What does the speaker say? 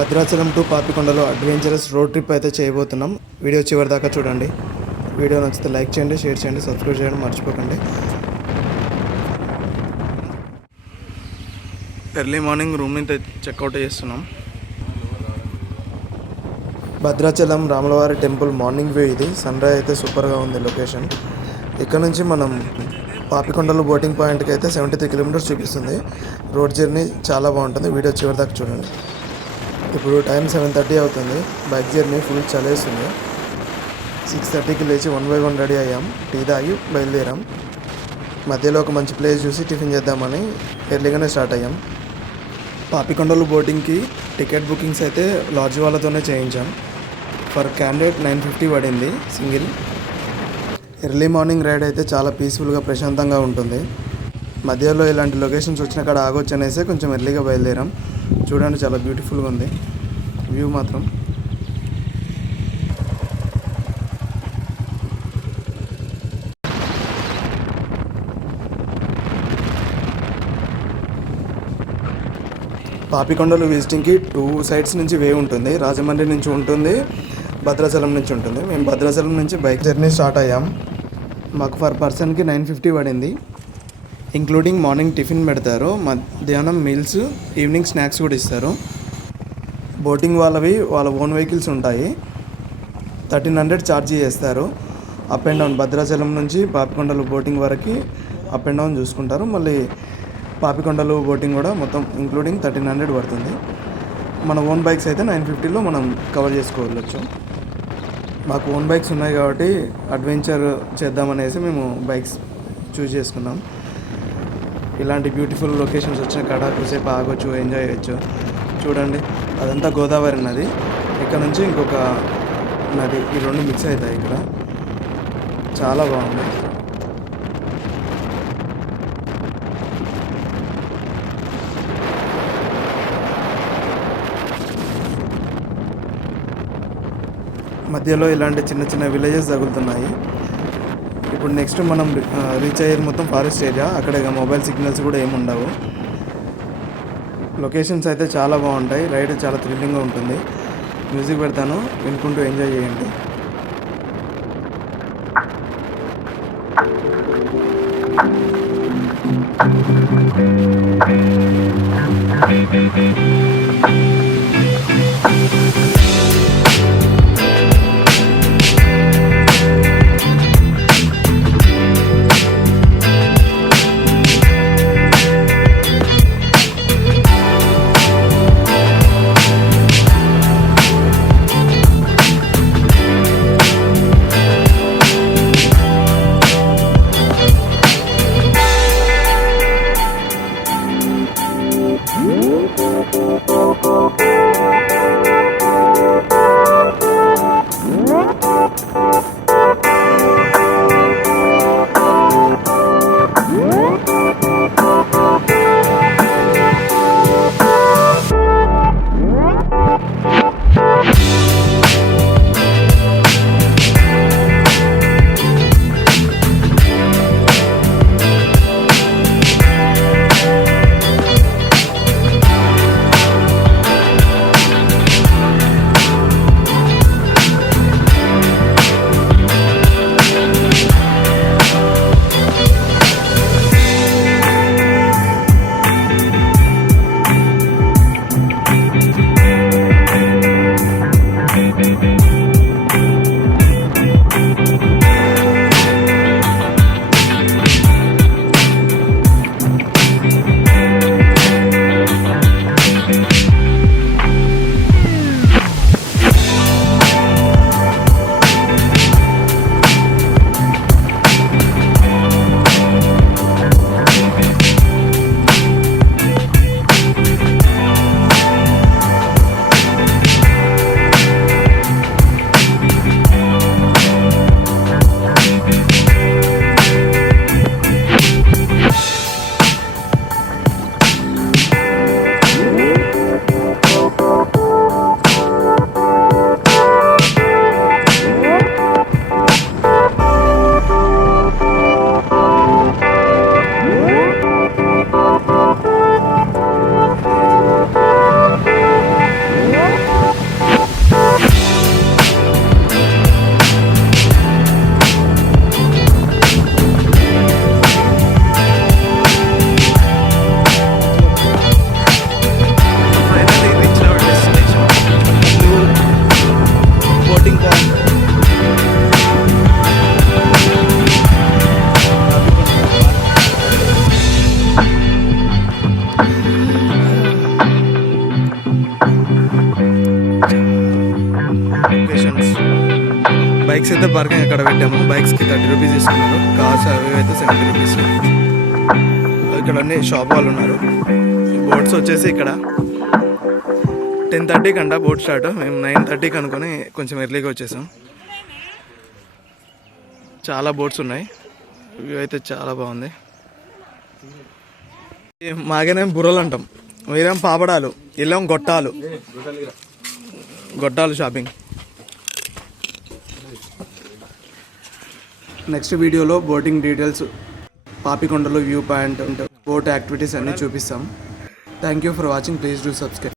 Bhadrachalam to పాపికొండలో adventurous road trip అయితే చేయబోతున్నాం. వీడియో చివరి దాకా చూడండి. వీడియో నచ్చితే లైక్ చేయండి, షేర్ చేయండి, సబ్స్క్రైబ్ చేయడం మర్చిపోకండి. ఎర్లీ మార్నింగ్ రూమ్ నుంచి చెక్అవుట్ చేస్తున్నాం. భద్రాచలం రాములవారి టెంపుల్ మార్నింగ్ వ్యూ ఇది. సన్ రైజ్ అయితే సూపర్గా ఉంది లొకేషన్. ఇక్కడ నుంచి మనం పాపికొండలు బోటింగ్ పాయింట్కి అయితే 73 కిలోమీటర్స్ చూపిస్తుంది. రోడ్ జర్నీ చాలా బాగుంటుంది. వీడియో చివరి దాకా చూడండి. ఇప్పుడు టైం 7:30 అవుతుంది. బైక్ జర్నీ ఫుల్ చలేస్తుంది. 6:30కి లేచి 1 by 1 రెడీ అయ్యాం. టీ తాగి బయలుదేరాం. మధ్యలో ఒక మంచి ప్లేస్ చూసి టిఫిన్ చేద్దామని ఎర్లీగానే స్టార్ట్ అయ్యాం. పాపికొండలు బోటింగ్కి టికెట్ బుకింగ్స్ అయితే లాడ్జ్ వాళ్ళతోనే చేయించాం. ఫర్ క్యాండిడేట్ 950 పడింది సింగిల్. ఎర్లీ మార్నింగ్ రైడ్ అయితే చాలా పీస్ఫుల్గా ప్రశాంతంగా ఉంటుంది. మధ్యలో ఇలాంటి లొకేషన్స్ వచ్చిన కాడ ఆగొచ్చు అనేసి కొంచెం ఎర్లీగా బయలుదేరాం. చూడండి, చాలా బ్యూటిఫుల్గా ఉంది వ్యూ మాత్రం. పాపికొండలు విజిటింగ్కి 2 సైడ్స్ నుంచి వే ఉంటుంది. రాజమండ్రి నుంచి ఉంటుంది, భద్రాచలం నుంచి ఉంటుంది. మేము భద్రాచలం నుంచి బైక్ జర్నీ స్టార్ట్ అయ్యాం. మాకు పర్ పర్సన్కి 950 పడింది. ఇంక్లూడింగ్ మార్నింగ్ టిఫిన్ పెడతారు, మధ్యాహ్నం మీల్స్, ఈవినింగ్ స్నాక్స్ కూడా ఇస్తారు. బోటింగ్ వాళ్ళ ఓన్ వెహికల్స్ ఉంటాయి. 1300 ఛార్జ్ చేస్తారు. అప్ అండ్ డౌన్ భద్రాచలం నుంచి పాపికొండలు బోటింగ్ వరకు అప్ అండ్ డౌన్ చూసుకుంటారు. మళ్ళీ పాపికొండలు బోటింగ్ కూడా మొత్తం ఇంక్లూడింగ్ 1300 పడుతుంది. మన ఓన్ బైక్స్ అయితే 950లో మనం కవర్ చేసుకోవచ్చు. మాకు ఓన్ బైక్స్ ఉన్నాయి కాబట్టి అడ్వెంచర్ చేద్దామనేసి మేము బైక్స్ చూస్ చేసుకున్నాం. ఇలాంటి బ్యూటిఫుల్ లొకేషన్స్ వచ్చిన కాడ కొద్దిసేపు ఆగొచ్చు, ఎంజాయ్ చేయొచ్చు. చూడండి, అదంతా గోదావరి నది. ఇక్కడ నుంచి ఇంకొక నది, ఈ రెండు మిక్స్ అవుతాయి. ఇక్కడ చాలా బాగుంది. మధ్యలో ఇలాంటి చిన్న చిన్న విలేజెస్ తగులుతున్నాయి. ఇప్పుడు నెక్స్ట్ మనం రీచ్ అయ్యేది మొత్తం ఫారెస్ట్ ఏరియా. అక్కడ ఇక మొబైల్ సిగ్నల్స్ కూడా ఏమి ఉండవు. లొకేషన్స్ అయితే చాలా బాగుంటాయి. రైడ్ చాలా థ్రిల్లింగ్గా ఉంటుంది. మ్యూజిక్ పెడతాను, వినుకుంటూ ఎంజాయ్ చేయండి. బైక్స్ అయితే పార్కింగ్ ఎక్కడ పెట్టాము. బైక్స్కి 30 రూపీస్ తీసుకున్నారు. కార్స్ అవి అయితే 70 రూపీస్. ఇక్కడ అన్ని షాప్ వాళ్ళు ఉన్నారు. బోట్స్ వచ్చేసి ఇక్కడ 10:30 కంట బోట్ స్టార్ట్. మేము 9:30 అనుకొని కొంచెం ఎర్లీగా వచ్చేసాం. చాలా బోట్స్ ఉన్నాయి. వ్యూ అయితే చాలా బాగుంది. మాకేనేం బుర్రలు అంటాం, మీరేం పాపడాలు, ఇల్లేం గొట్టాలు. షాపింగ్. నెక్స్ట్ వీడియోలో బోటింగ్ డీటెయిల్స్, పాపికొండలో వ్యూ పాయింట్, బోట్ యాక్టివిటీస్ అన్నీ చూపిస్తాం. Thank you for watching. Please do subscribe.